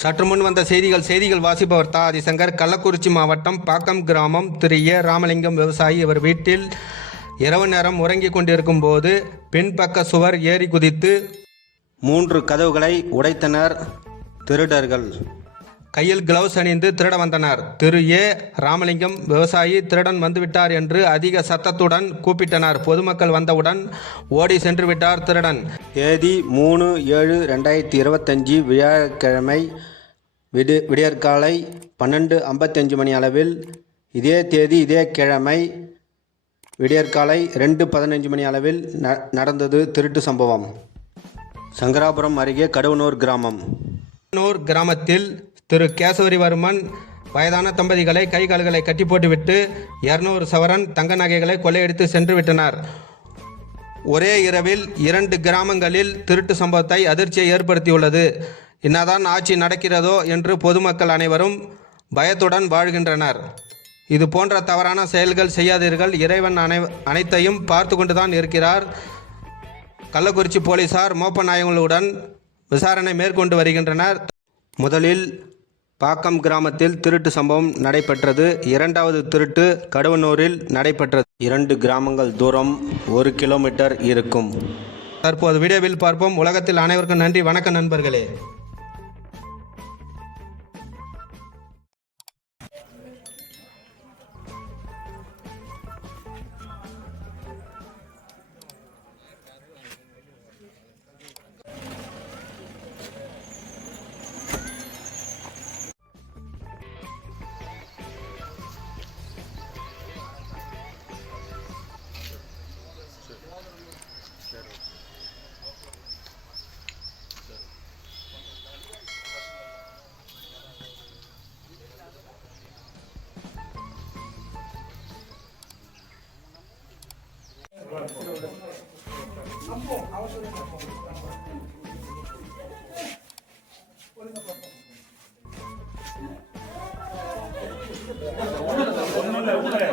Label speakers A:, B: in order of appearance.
A: சற்று முன் வந்த செய்திகள் செய்திகள் வாசிப்பவர் தா. ஆதிசங்கர். கள்ளக்குறிச்சி மாவட்டம் பாக்கம் கிராமம் திரு. ஏ. ராமலிங்கம் விவசாயி. இவர் வீட்டில் இரவு நேரம் உறங்கிக் கொண்டிருக்கும் போது பின்பக்க சுவர் ஏறி குதித்து மூன்று கதவுகளை உடைத்தனர் திருடர்கள். கையில் கிளவுஸ் அணிந்து திருட வந்தனர். திரு. ஏ. ராமலிங்கம் விவசாயி திருடன் வந்துவிட்டார் என்று அதிக சத்தத்துடன் கூப்பிட்டனர். பொதுமக்கள் வந்தவுடன் ஓடி சென்று விட்டார் திருடன். தேதி மூணு ஏழு ரெண்டாயிரத்தி இருபத்தஞ்சி வியாழக்கிழமை விடு விடியற்காலை பன்னெண்டு ஐம்பத்தஞ்சு மணி அளவில் இதே தேதி இதே கிழமை விடியற்காலை ரெண்டு பதினஞ்சு மணி அளவில் ந நடந்தது திருட்டு சம்பவம். சங்கராபுரம் அருகே கடுவனூர் கிராமம். கடுவனூர் கிராமத்தில் திரு கேசவரிவர்மன் வயதான தம்பதிகளை கை கால்களை கட்டி போட்டுவிட்டு இருநூறு சவரன் தங்க நகைகளை கொள்ளையடித்து சென்று விட்டனர். ஒரே இரவில் இரண்டு கிராமங்களில் திருட்டு சம்பவத்தை அதிர்ச்சியை ஏற்படுத்தியுள்ளது. என்னதான் ஆட்சி நடக்கிறதோ என்று பொதுமக்கள் அனைவரும் பயத்துடன் வாழ்கின்றனர். இது போன்ற தவறான செயல்கள் செய்யாதீர்கள். இறைவன் அனை அனைத்தையும் பார்த்து கொண்டுதான் இருக்கிறார். கள்ளக்குறிச்சி போலீசார் மோப்ப நாயங்களுடன் விசாரணை மேற்கொண்டு வருகின்றனர். முதலில் பாக்கம் கிராமத்தில் திருட்டு சம்பவம் நடைபெற்றது. இரண்டாவது திருட்டு கடுவனூரில் நடைபெற்றது. இரண்டு கிராமங்கள் தூரம் ஒரு கிலோமீட்டர் இருக்கும். தற்போது வீடியோவில் பார்ப்போம். உலகத்தில் அனைவருக்கும் நன்றி. வணக்கம் நண்பர்களே. 오늘날 오늘날 오늘날